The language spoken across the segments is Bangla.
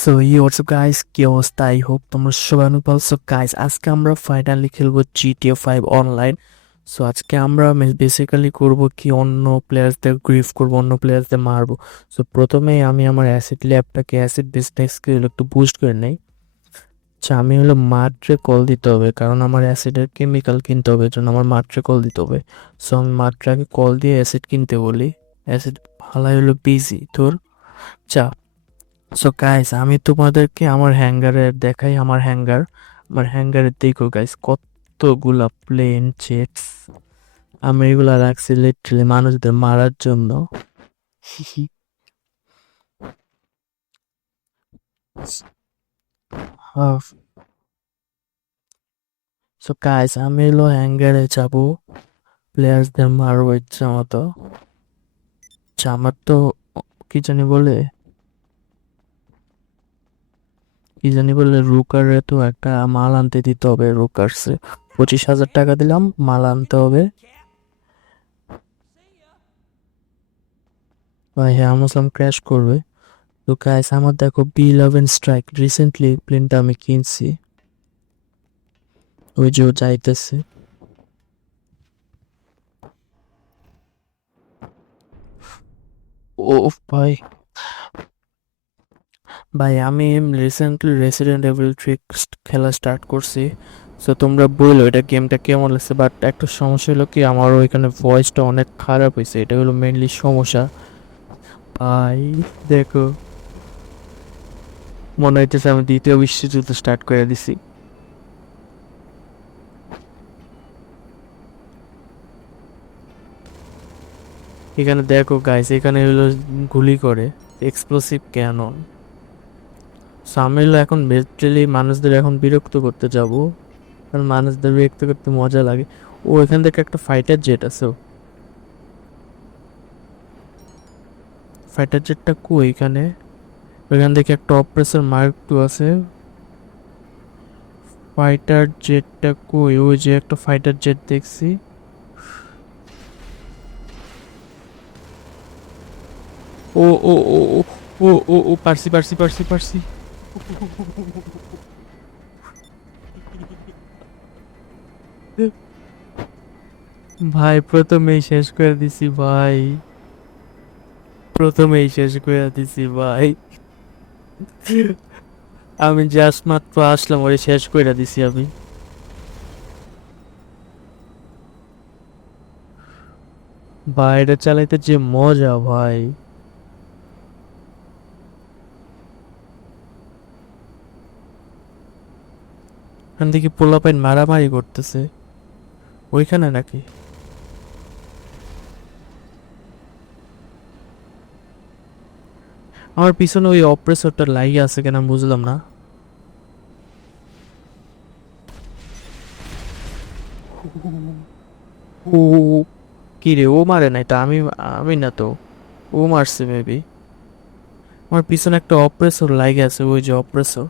সো হোয়াটসঅ্যাপ গাইস, কি অবস্থা? আই হোপ তোমরা সবাই অনেক ভালো। সো গাইস, আজকে আমরা ফাইনালি খেলবো GTA 5 অনলাইন। সো আজকে আমরা বেসিক্যালি করব কি, অন্য প্লেয়ার্সদের গ্রিফ করব, অন্য প্লেয়ার্সদের মারবো। সো প্রথমেই আমি আমার অ্যাসিড ল্যাবটাকে অ্যাসিড বিজনেসকে একটু বুস্ট করে নেই। আচ্ছা, আমি হলো মাত্রে কল দিতে হবে, কারণ আমার অ্যাসিডের কেমিক্যাল কিনতে হবে, এর জন্য আমার মাত্রে কল দিতে হবে। সো আমি মাত্রাকে কল দিয়ে অ্যাসিড কিনতে বলি। অ্যাসিড ভালাই হলো বিজি তোর। চা। সো গাইস, আমি তোমাদেরকে আমার হ্যাঙ্গারে দেখাই। আমার হ্যাঙ্গারে দেখো গাইস, কতগুলা প্লেন জেটস। আমি এগুলা রাখছি লিটারালি মানুষদের মারার জন্য। সো গাইস, আমি হলো হ্যাঙ্গারে যাবো, প্লেয়ার্সদের মারবো ইচ্ছা মতো। আচ্ছা, আমার তো কি জানি বলে রুকারে তো একটা মাল আনতে দিতে হবে। রুকারসে 25,000 টাকা দিলাম, মাল আনতে হবে। ভাই হ্যাঁ, মুসলাম ক্র্যাশ করবে। তো গাইস, আমার দেখো B11 স্ট্রাইক রিসেন্টলি প্লেনটা আমি কিনছি। ওই যে ও যাইতেছে। ও ভাই, ভাই আমি রিসেন্টলি রেসিডেন্ট এভিল 3 খেলা স্টার্ট করছি। সো তোমরা বললো এটা গেমটা কেমন লাগছে, বাট একটা সমস্যা হলো কি, আমার ওইখানে ভয়েসটা অনেক খারাপ হয়েছে, এটা হলো মেইনলি সমস্যা। ভাই দেখো, মনে হইতেছে আমি দ্বিতীয় বিশ্বযুদ্ধ স্টার্ট করে দিছি। এখানে দেখো গাইস, এখানে হলো গুলি করে এক্সপ্লোসিভ ক্যানন। সো আমি হলো এখন বেসিক্যালি মানুষদের এখন বিরক্ত করতে যাব, কারণ মানুষদের বিরক্ত করতে মজা লাগে। ও এখান থেকে একটা ফাইটার জেট আছে। ফাইটার জেটটা কই এখানে? ওইখান থেকে একটা অপারেশন মার্ক 2 আছে। ফাইটার জেটটা কই? ওই যে একটা ফাইটার জেট দেখছি। ও ও ও ও ও ও ও পারছি পারছি পারছি পারছি। ভাই প্রথমেই শেষ করে দিছি ভাই, প্রথমেই শেষ করে দিছি ভাই। আমি জাস্ট মাত্র আসলাম, ওরে শেষ করে দিছি আমি। ভাই এটা চালাইতে যে মজা ভাই। এখান থেকে পোলাপাইন মারামারি করতেছে ওইখানে নাকি? আমার পিছনে ওই অপ্রেসরটা লাগিয়ে আছে কেন আমি বুঝলাম না। ও কি রে, ও মারে নাই তো? আমি আমি না তো, ও মারছে মেবি। আমার পিছনে একটা অপ্রেসর লাগিয়ে আছে, ওই যে অপ্রেসর।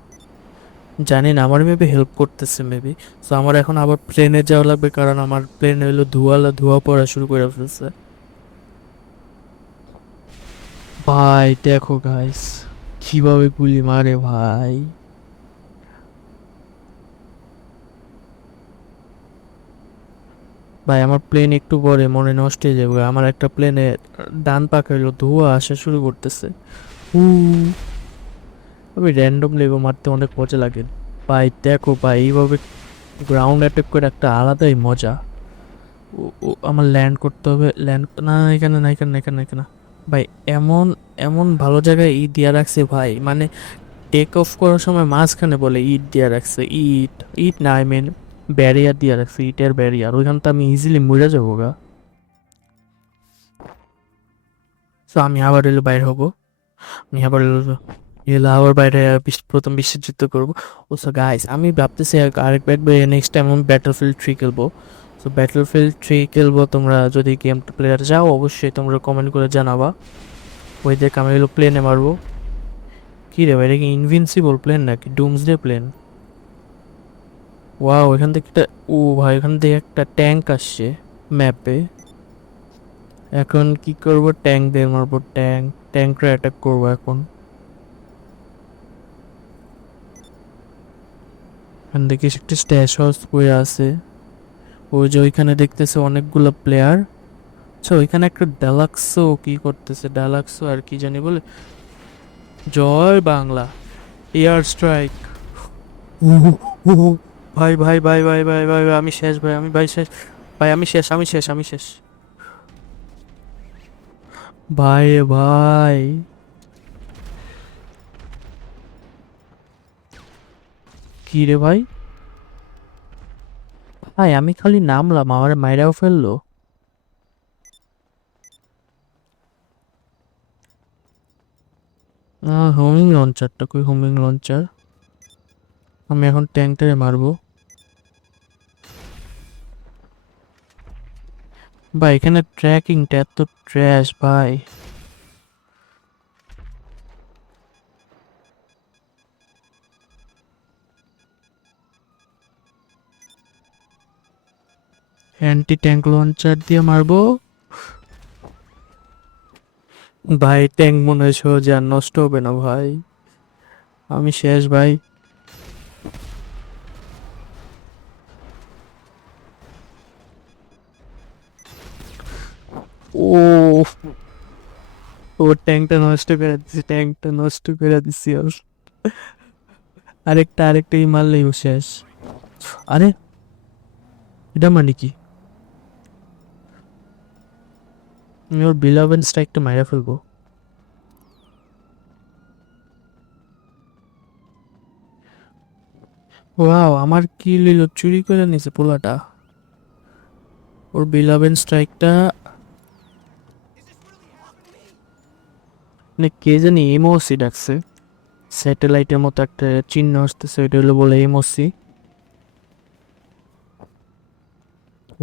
জানি না, আমার মেবি হেল্প করতেছে মেবি। সো আমার এখন আবার প্লেনে যাওয়া লাগবে, কারণ আমার প্লেন হইলো ধোয়া ধোয়া পড়া শুরু করে ফেলছে। ভাই দেখো গাইস, কিভাবে গুলি মারে ভাই। ভাই আমার প্লেন একটু পরে মনে নষ্ট হয়ে যাবে। আমার একটা প্লেনে ডান পাখা হইলো ধোঁয়া আসা শুরু করতেছে। হু, আমি র্যান্ডম লেগো মারতে অনেক মজা লাগে। ভাই দেখো ভাই, এইভাবে গ্রাউন্ড অ্যাটাক করে একটা আলাদাই মজা। ও ও আমার ল্যান্ড করতে হবে, ল্যান্ড না, এখানে না, এখানে না, এখানে না, এখানে না। ভাই এমন এমন ভালো জায়গায় ইট দিয়া রাখছে ভাই, মানে টেক অফ করার সময় মাঝখানে বলে ইট দিয়া রাখছে। ইট ইট না, আই মিন ব্যারিয়ার দিয়া রাখছে, ইটের ব্যারিয়ার। ওইখান তো আমি ইজিলি মরে যাবো গা। তো আমি আবার এলো বাইর হবো। আমি আবার এলো আবার বাইরে প্রথম বিশ্বযুদ্ধ করবো। ও সো গাইস, আমি ভাবতেছি আরেকবার নেক্সট টাইম আমি ব্যাটলফিল্ড 3 খেলবো। সো ব্যাটলফিল্ড 3 খেলবো। তোমরা যদি গেম প্লেয়ার যাও, অবশ্যই তোমরা কমেন্ট করে জানাবা। ওই দেখ আমি এলো প্লেনে মারবো। কি রে ভাই, এটা কি ইনভিনসিবল প্লেন নাকি ডুমসডে প্লেন? ওয়াও, এখান থেকে একটা, ও ভাই এখান থেকে একটা ট্যাঙ্ক আসছে ম্যাপে। এখন কি করব? ট্যাঙ্ক দিয়ে মারবো, ট্যাঙ্করা অ্যাটাক করবো এখন। এখান থেকে একটা স্ট্যাশ হাউস করে আছে। ওই যে ওইখানে দেখতেছে অনেকগুলো প্লেয়ার। আচ্ছা ওইখানে একটা ডালাক্সো কি করতেছে, ডালাক্সো আর কি জানি বলে। জয় বাংলা। Air strike. ভাই ভাই ভাই ভাই ভাই ভাই ভাই, আমি শেষ ভাই, আমি ভাই শেষ। ভাই আমি শেষ, আমি শেষ, আমি শেষ। ভাই ভাই, কি রে ভাই? ভাই আমি খালি নামলাম, আমার মাইরাও ফেললো। হোমিং লঞ্চারটা কই, হোমিং লঞ্চার? আমি এখন ট্যাঙ্কটারে মারবো। ভাই এখানে ট্র্যাকিংটা এত ট্র্যাশ ভাই। অ্যান্টি ট্যাঙ্ক লঞ্চার দিয়ে মারবো। ভাই ট্যাঙ্ক মনে হয় সহজে আর নষ্ট হবে না ভাই। আমি শেষ ভাই। ও, ও ট্যাঙ্কটা নষ্ট করে দিছি, ট্যাঙ্কটা নষ্ট করে দিছি আর। আরেকটা আরেকটা এই মারলেই ও শেষ। আরে এটা মানে কি? আমি ওর বিলাভেন স্ট্রাইকটা মাইরা ফেলবো। ওয়াও, আমার কি লিল চুরি করে নিছে পোলাটা। ওর বিলাভেন স্ট্রাইকটা মানে কে জানি এমওসি ডাকছে। স্যাটেলাইটের মতো একটা চিহ্ন আসতেছে, ওইটা হলো বলে এমওসি।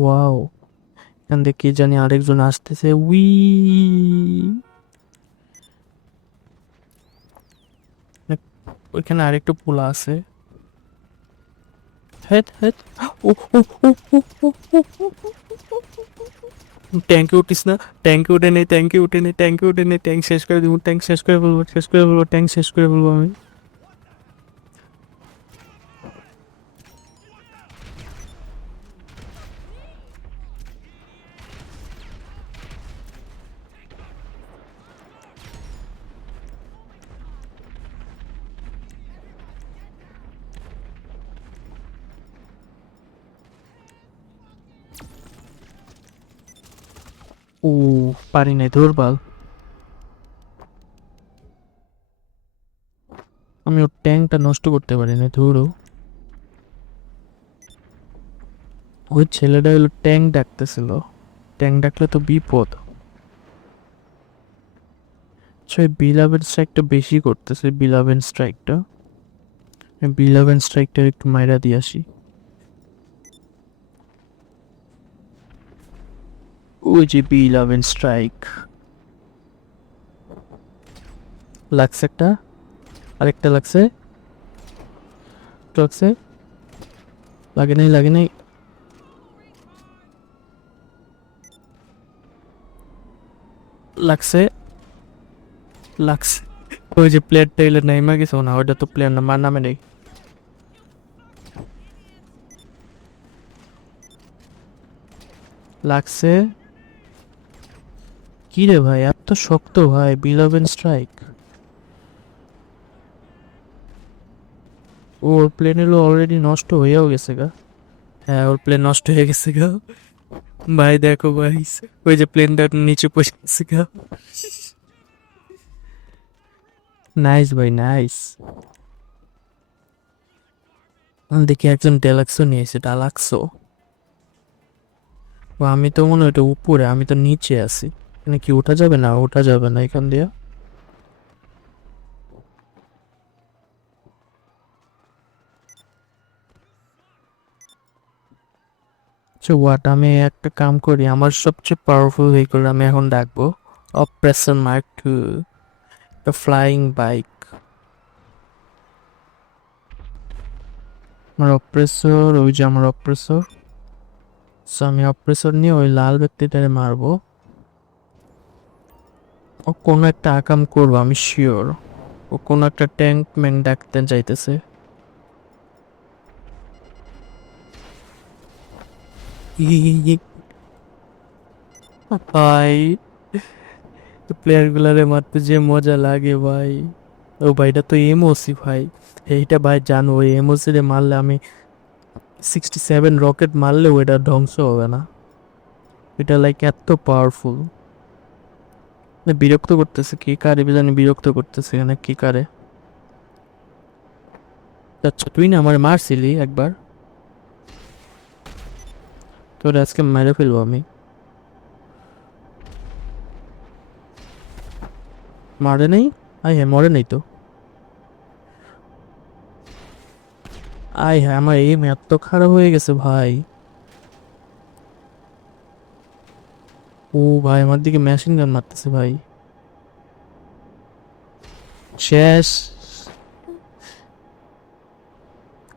ওয়াও, এখান থেকে কে জানি আরেকজন আসতেছে। উই, ওইখানে আরেকটা পোলা আছে। হেট হেট। ও ও ও ও ও ও ও। ট্যাঙ্কে উঠিস না, ট্যাঙ্কে উঠে নেই, ট্যাঙ্কে উঠে নেই, ট্যাঙ্কে উঠে নেই, ট্যাঙ্ক শেষ করে দিব, ট্যাঙ্ক শেষ করে বলবো, শেষ করে বলবো, ট্যাঙ্ক শেষ করে বলবো আমি। ও, পারি নাই, দুর্বল। আমি ওর ট্যাঙ্কটা নষ্ট করতে পারি না, ধরো। ওই ছেলেটা হলো ট্যাঙ্ক ডাকতেছিল, ট্যাঙ্ক ডাকলে তো বিপদ। আচ্ছা বিলাভেন স্ট্রাইকটা বেশি করতেছে, বিলাভেন স্ট্রাইকটা, বিলাভেন স্ট্রাইকটা একটু মাইরা দিয়ে আসি। ওই যে বিলাভেন স্ট্রাইক লাগছে একটা, আরেকটা লাগছে, লাগছে, লাগে নাই, লাগে নাই, লাগছে, লাগছে। ওই যে প্লেয়ারটা এলে নাইমা গেছে না, ওইটা তো প্লেয়ার না, মার নামে নেই। লাগছে। কি রে ভাই এত শক্ত ভাই বিলাভেন স্ট্রাইক। ওর প্লেন এলো অলরেডি নষ্ট হয়েও গেছে গা। হ্যাঁ ওর প্লেন নষ্ট হয়ে গেছে গা। ভাই দেখো ভাই, ওই যে প্লেনটা নিচে পড়ে গেছে গা। নাইস ভাই নাইস। দেখি একজন ডেলাক্সও নিয়েছে, ডালাক্সো। ও আমি তো মনে হয় ওটা উপরে, আমি তো নিচে আছি। এখানে কি ওঠা যাবে না? ওঠা যাবে না এখান দিয়ে। আচ্ছা হোয়াট, আমি একটা কাম করি, আমার সবচেয়ে পাওয়ারফুল ভেহিকল আমি এখন ডাকবো, operation mark two, the flying bike. আমার অপ্রেসর, ওই যে আমার অপ্রেসর। সো আমি অপ্রেসর নিয়ে ওই লাল ব্যক্তিটারে মারবো। ও কোনো একটা আকাম করবো আমি শিওর। ও কোনো একটা ট্যাঙ্ক ম্যান ডাকতে চাইতেছে। ভাই প্লেয়ার গুলারে মারতে যে মজা লাগে ভাই। ও ভাই এটা তো এমওসি ভাই। এইটা ভাই জানো ওই এমওসি রে মারলে আমি 67 রকেট মারলেও এটা ধ্বংস হবে না। এটা লাইক এত পাওয়ারফুল। বিরক্ত করতেছে কি কারে জানি, বিরক্ত করতেছে এখানে কি কারে। আচ্ছা তুই না আমার মারছিলি একবার, তোর আজকে মেরে ফেলবো আমি। মারে নাই? আয় হ্যাঁ মরে নাই তো। আয় হ্যাঁ আমার এম এত খারাপ হয়ে গেছে ভাই। ও ভাই আমার দিকে মেশিন গান মারতেছে ভাই। শেষ।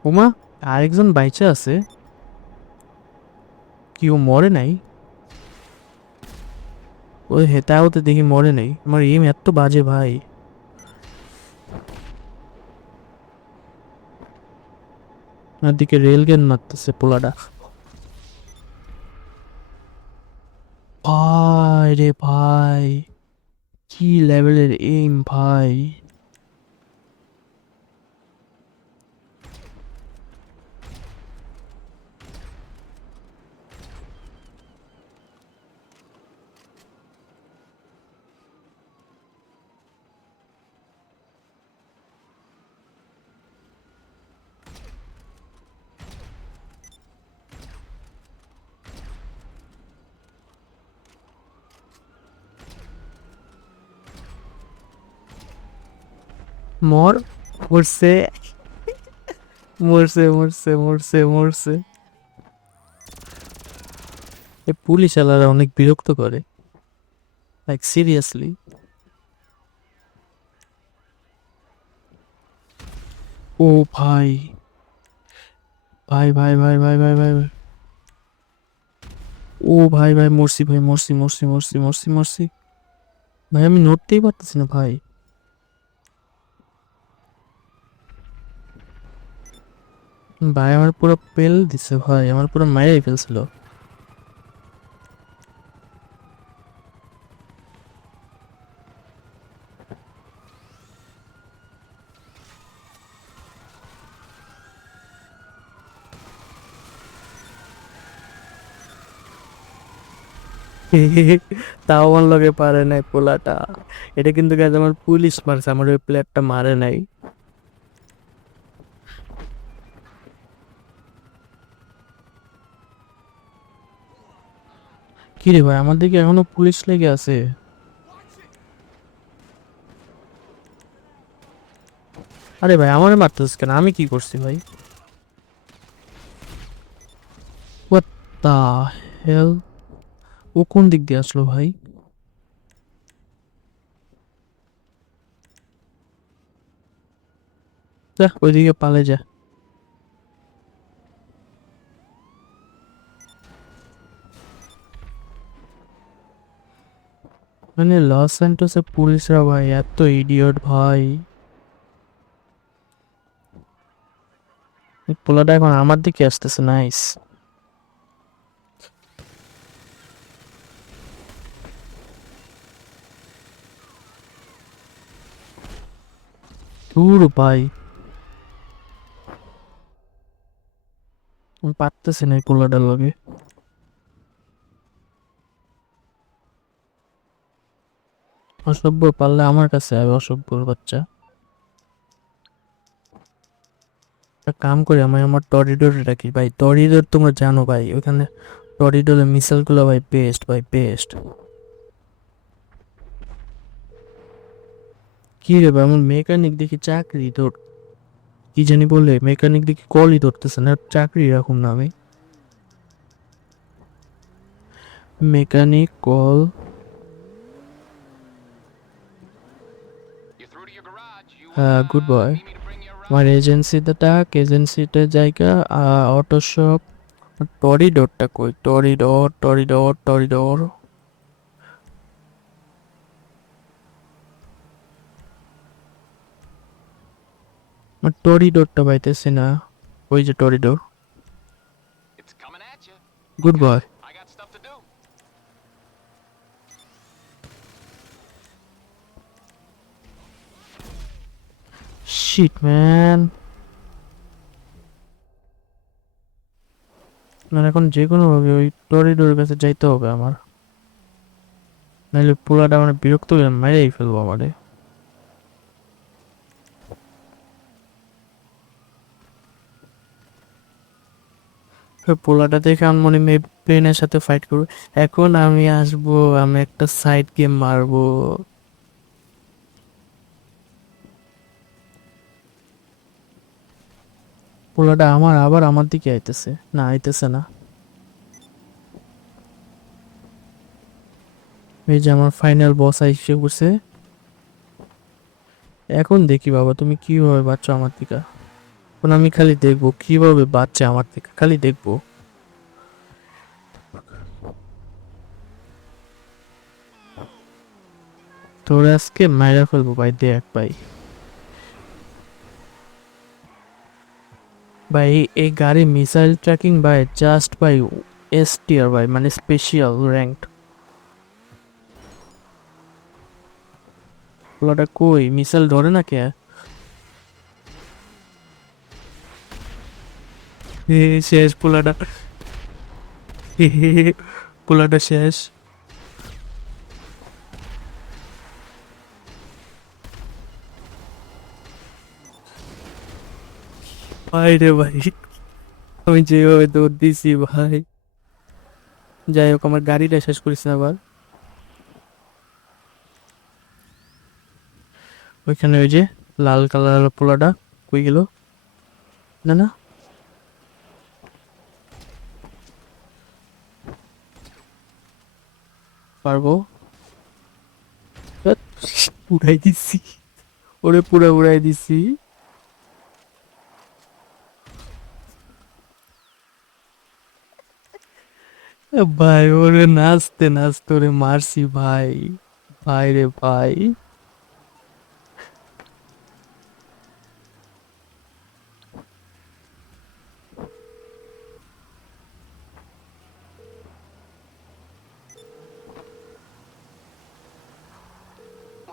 ওমা, আরেকজন বাইচা আছে। কি ও মরে নাই? ওই হেতাও তো দেখি মরে নাই। আমার এম এত বাজে ভাই। আমার দিকে রেল গান মারতেছে পোলাটা। ভাই রে ভাই, কি লেভেলের এম ভাই। মর, মরছে, মরছে মরছে মরছে মরছে। এই পুলিশ আলারা অনেক বিরক্ত করে, লাইক সিরিয়াসলি। ও ভাই, ভাই ভাই ভাই ভাই ভাই ভাই ভাই। ও ভাই ভাই মরছি ভাই, মরছি মরছি মরছি মরছি মরছি। ভাই আমি নড়তেই পারতেছি না ভাই। ভাই আমার পুরো পেল দিছে ভাই, আমার পুরো মাইরাই ফেলছিল। তাও আমার লগে পারে নাই পোলাটা। এটা কিন্তু গাইজ আমার পুলিশ মারছে, আমার ওই প্লেয়ারটা মারে নাই। কি রে ভাই আমার দিকে এখনো পুলিশ লেগে আছে। আরে ভাই আমারে মারতেছিস কেন, আমি কি করছি ভাই? হোয়াট দা হেল? ও কোন দিক দিয়ে আসলো ভাই? যা ওইদিকে পালে যা। মানে লস স্যান্টোসে পুলিশরা ভাই এত ইডিয়ট ভাই। এই পোলাটা এখন আমার দিকে আসতেছে, নাইস। দূর ভাই, আমি পারতেছি না এই পোলাটার লগে। অসভ্য পারলে আমার কাছে হবে, অসভ্যর বাচ্চা। একটা কাম করি, আমি আমার টরিডোরে রাখি ভাই। টরিডোর তোমরা জানো ভাই, ওখানে টরিডোরের মিসাইল গুলো ভাই বেস্ট ভাই বেস্ট। কি রে ভাই আমার মেকানিক দেখি চাকরি তোর, কি জানি বলে মেকানিক দেখি কলই ধরতেছে না, চাকরি রাখুন না আমি। Mechanic call. Good boy. আমার এজেন্সিতে ডাক, এজেন্সিতে জায়গা। Auto shop. টরিডোরটা কই? টরিডোর টরিডোর টরিডোর। আমার টরিডোরটা পাইতেছি না। ওই যে টরিডোর। Good boy. Shit man. না এখন যে কোনো ভাবে ওই টরিডোর কাছে যাইতে হবে আমার, নাহলে পোলাটা মানে বিরক্ত হয়ে মেরেই ফেলবো আমারে। পোলাটা দেখে আমি মনে হয় প্লেনের সাথে ফাইট করবো। এখন আমি আসবো, আমি একটা সাইড গেম মারবো। পোলাটা আবার আমার দিকে আইতেছে, না আইতেছে না। এই যে আমার ফাইনাল বস আইসে পড়ছে। এখন দেখি বাবা তুমি কিভাবে বাঁচছো আমার থেকে। এখন আমি খালি দেখবো কিভাবে বাঁচছে আমার থেকে, খালি দেখবো। তোর আজকে মাইরা ফেলবো ভাই, দেখ ভাই। ভাই এই গাড়ি মিসাইল ট্র্যাকিং ভাই জাস্ট ভাই এস টিয়ার ভাই, মানে স্পেশাল র্যাঙ্কড। পোলাটা কই মিসাইল ধরে না কে? শেষ পোলাটা। পোলাটা শেষ। ভাই রে ভাই, আমি যেভাবে দৌড় দিছি ভাই। যাই হোক আমার গাড়িটা শেষ করিস না আবার। ওইখানে ওই যে লাল কালার পোলাটা কই গেল? না না, পারবো। ধ্যাৎ, উড়াই দিছি, ওরে পুরা উড়াই দিছি। ভাই ওরে নাচতে নাচতে ওরে মারছি ভাই। ভাই রে ভাই।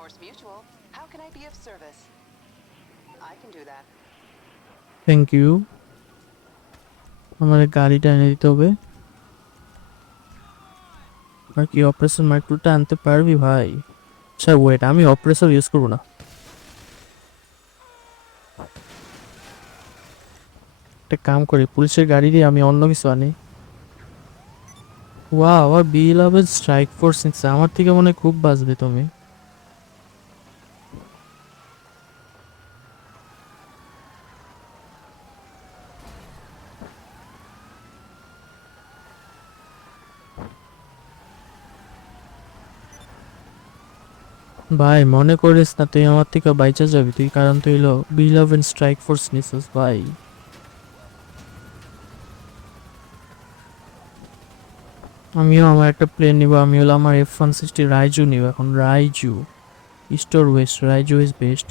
Morse Mutual. How can I be of service? I can do that. Thank you. আমার গাড়িটা এনে দিতে হবে। আর কি অপারেশন মাইক্রোটা আনতে পারবি ভাই? আচ্ছা ওয়েট, আমি অপারেশন ইউজ করবো না। একটা কাম করি, পুলিশের গাড়ি দিয়ে আমি অন্য কিছু আনি। ওয়া আবার B11 স্ট্রাইক ফোর্স নিচ্ছে, আমার থেকে মনে হয় খুব বাঁচবে তুমি। ভাই মনে করিস না তুই আমার থেকে বাইচা যাবি তুই, কারণ তুই হলো B11 স্ট্রাইক ফোর্স নিছিস ভাই। আমিও আমার একটা প্লেন নিব, আমি হলো আমার F-160 রাইজু নিব এখন, রাইজু ইস্ট অর ওয়েস্ট, রাইজু ইজ বেস্ট।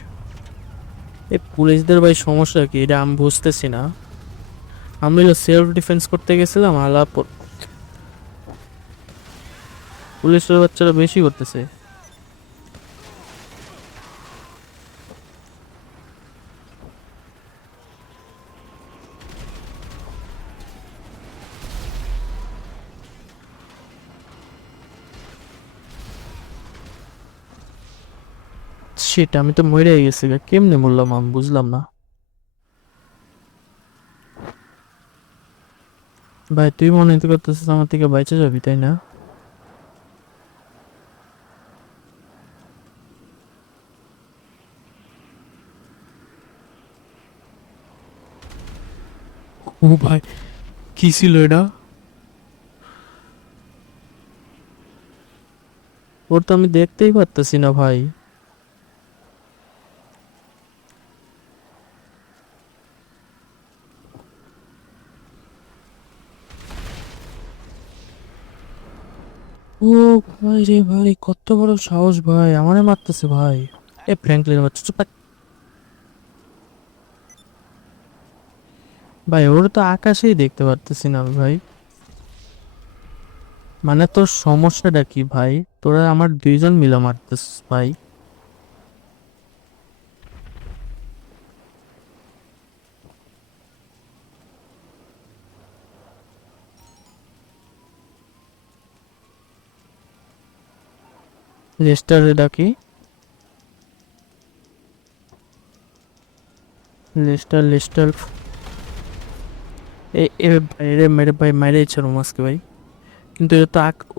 এই পুলিশদের ভাই সমস্যা কি এটা আমি বুঝতেছি না। আমি হলো সেলফ ডিফেন্স করতে গেছিলাম, আলাপ পুলিশের বাচ্চারা বেশি করতেছে। সেটা আমি তো মরে গেছি গা, কেমনে মরলাম আমি বুঝলাম না। ভাই তুই মনে করতেছিস আমার থেকে বাইচা যাবি তাই না? ও ভাই, কি ছিল এটা? ওর তো আমি দেখতেই পারতেছি না ভাই। ও ভাই রে ভাই, কত বড় সাহস ভাই, আমারে মারতেছে ভাই। এ ফ্র্যাঙ্কলিন বাচ্চা চুপ থাক। ভাই ওর তো আকাশেই দেখতে পারতেছি না আমি ভাই। মানে তোর সমস্যাটা কি ভাই? তোরা আমার দুইজন মিলে মারতেস ভাই। লেস্টার ডাকি, লেস্টার লেস্টার। এ ভাই রে মেরে ভাই মাইরে ছিল মাসকে ভাই। কিন্তু এটা তো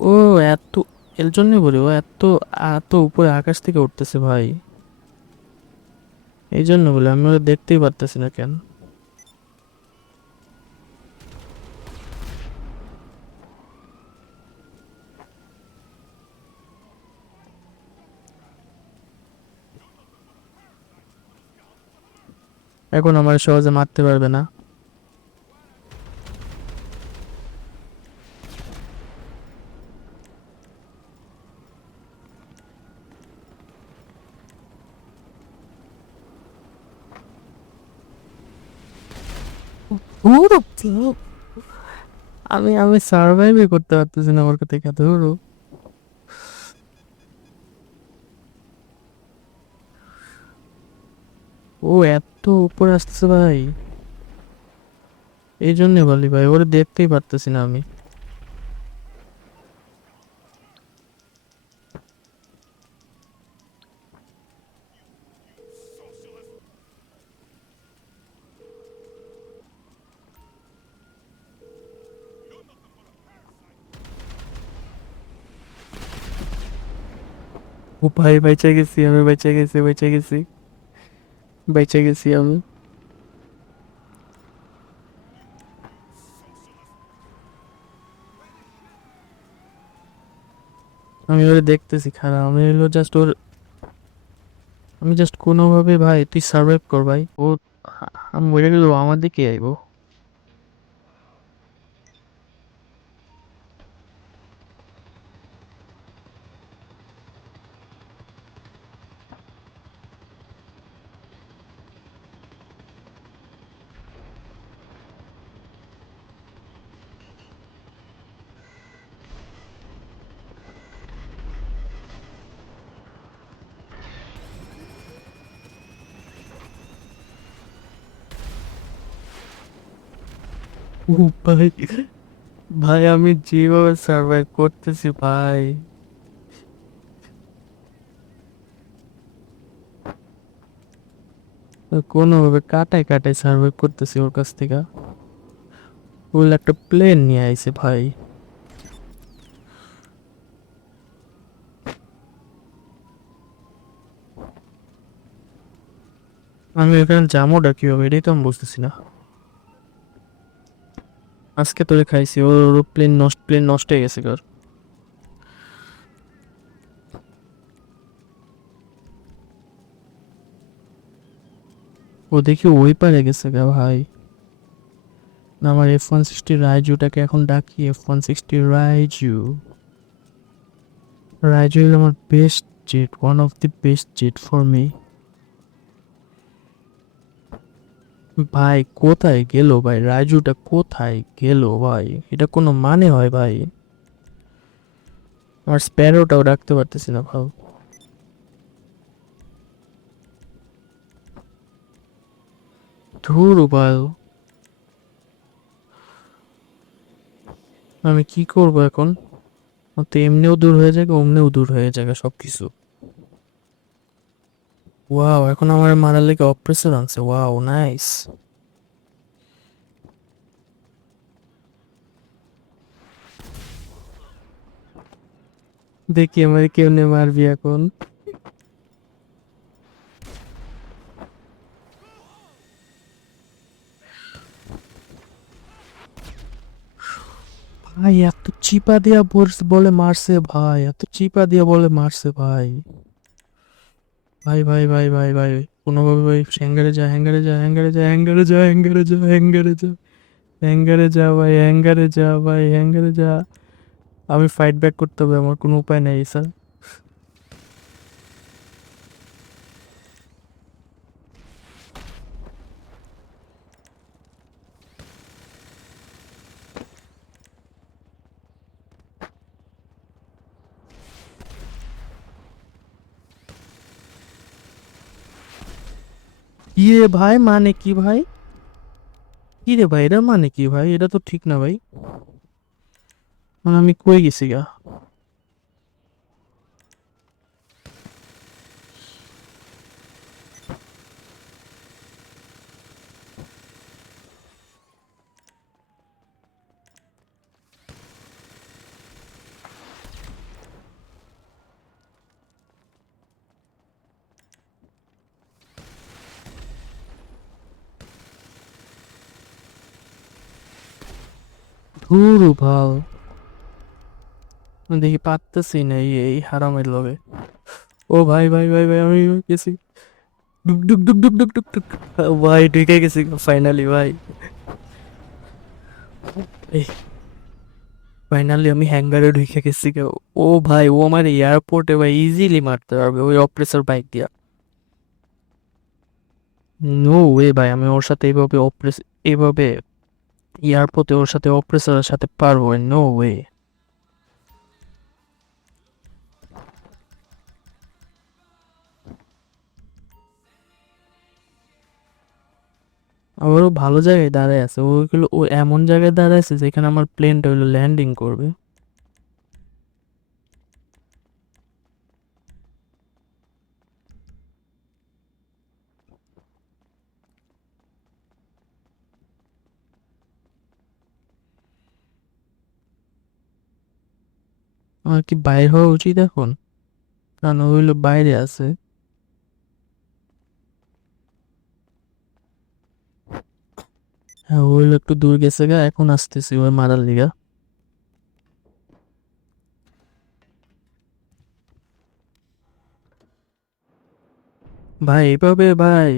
ও এত, এর জন্যই বলি ও এত এত উপরে আকাশ থেকে উঠতেছে ভাই। এই জন্য বলে আমি ওরা দেখতেই পারতেছি না কেন। এখন আমার সহজে মারতে পারবে না। ধুরো, আমি আমি সার্ভাইভই করতে পারতেছি না ওর থেকে, ধরো। ও এত উপরে আসতেছে ভাই। এই জন্য বলি ভাই ওরে দেখতেই পারতেছি না আমি। ও ভাই বেঁচে গেছি আমি, বেঁচে গেছি, বেঁচে গেছি, বেঁচে গেছি আমি। আমি ওরে দেখতেছি, খারাপ আমি হলো জাস্ট ওর, আমি জাস্ট কোনোভাবে ভাই তুই সার্ভাইভ কর ভাই। ও আমি মরে গেল আমার দিকে আইবো। ও ভাই, ভাই আমি যেভাবে সার্ভাইভ করতেছি ভাই, কোনোভাবে কাটায় কাটায় সার্ভাইভ করতেছি ওর কাছ থেকে। ওগুলো একটা প্লেন নিয়ে আইছে ভাই। আমি এখানে জামোটা কিভাবে, এটাই তো আমি বুঝতেছি না। আজকে তোরে খাইছি, ওর প্লেন নষ্ট, প্লেন নষ্ট হয়ে গেছে গর। ও দেখি ওই পারে গেছে গা ভাই। না আমার F-160 রাইজুটাকে এখন ডাকি, F-160 রাইজু। রাইজু হলো আমার best jet, one of the best jet for me. ভাই কোথায় গেল ভাই, রাইজুটা কোথায় গেল ভাই? এটা কোনো মানে হয় ভাই? আমার স্প্যারোটাও রাখতে পারতেছি না ভাও। ধুর ভাই, আমি কি করব এখন? ও তো এমনিও দূর হয়ে যাবে, অমনিও দূর হয়ে যাবে সবকিছু। ওয়াও, এখন আমার মারার লেগে অপ্রেসর আনছে, ওয়াও নাইস। দেখি আমার কেমনে মারবি এখন। ভাই এত চিপা দিয়া বলে মারছে ভাই, এত চিপা দিয়া বলে মারছে ভাই। ভাই ভাই ভাই ভাই ভাই, কোনোভাবে ভাই হ্যাঙ্গারে যা, হ্যাঙ্গারে যা, হ্যাঙ্গারে যা, হ্যাঙ্গারে যা, হ্যাঙ্গারে যা, হ্যাঙ্গারে যা, হ্যাঙ্গারে যা ভাই, হ্যাঙ্গারে যা ভাই, হ্যাঙ্গারে যা। আমি ফাইট ব্যাক করতে হবে, আমার কোনো উপায় নেই স্যার। কি রে ভাই, মানে কি ভাই? কি রে ভাই, এটা মানে কি ভাই? এটা তো ঠিক না ভাই। মানে আমি কই গেছি গা? ধুর ভাল, দেখি পারতেছি না এই হারামের লগে। ও ভাই ভাই ভাই ভাই, আমি গেছি। ডুক ডুক ডুক ডুক ডুক ডুক ডুক। ভাই ঢুকে গেছি ফাইনালি ভাই। ফাইনালি আমি হ্যাঙ্গারে ঢুকে গেছি গে। ও ভাই, ও আমার এয়ারপোর্টে ভাই ইজিলি মারতে পারবে ওই অপ্রেসর বাইক দিয়া। নো ওয়ে ভাই, আমি ওর সাথে এইভাবে এয়ারপোর্টে ওর সাথে অপ্রেসরের সাথে পারবো? No way. আবারও ভালো জায়গায় দাঁড়ায় আছে ওইগুলো, ও এমন জায়গায় দাঁড়ায় আছে যেখানে আমার প্লেনটা হলো ল্যান্ডিং করবে। আমার কি বাইরে হওয়া উচিত এখন? কারণ ও হইলো বাইরে আছে। হ্যাঁ, ও হইলো একটু দূর গেছে গা, এখন আসতেছি ওই মারার লিগা। ভাই এভাবে ভাই।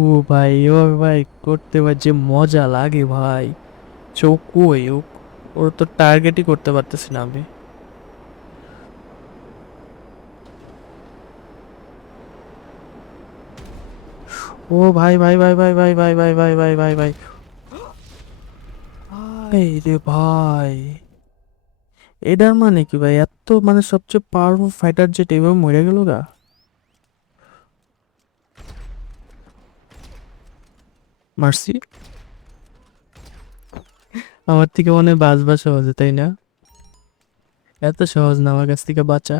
ও ভাই, এভাবে ভাই করতে ভাই যে মজা লাগে ভাই, চোখ কই ওর তো টার্গেটই করতে পারতেছি না আমি। ও ভাই ভাই ভাই ভাই ভাই ভাই ভাই ভাই ভাই ভাই ভাই ভাই রে ভাই, এটার মানে কি ভাই? এত মানে সবচেয়ে পাওয়ারফুল ফাইটার জেট এভাবে মরে গেল গা। মারছি। আমার থেকে মনে হয় বাঁচবা সহজে, তাই না? এত সহজ না আমার কাছ থেকে বাঁচা।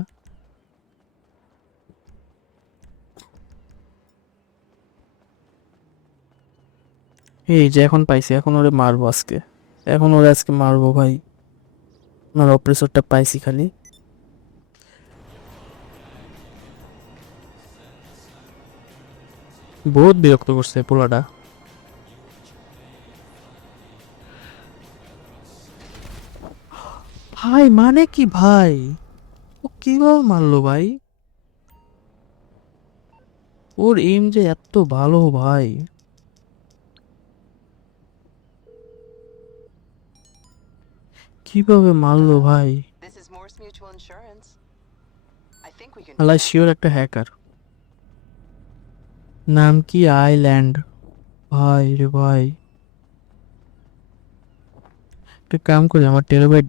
এই যে এখন পাইছি, এখন ওরে মারবো আজকে। এখন ওরে আজকে মারবো ভাই। আমার অপ্রেসরটা পাইছি খালি। বহুত বিরক্ত করছে পোলাটা। ভাই মানে কি ভাই? ও কিভাবে মারলো ভাই? ওর এম যে এত ভালো ভাই। কিভাবে মারলো Hello? ভাই? This is Morse Mutual Insurance. I think we can do Allah that. Sure একটা হ্যাকার। নাম কি? আইল্যান্ড। ভাই রে ভাই, একটা কাম করি, আমার টেরাবাইট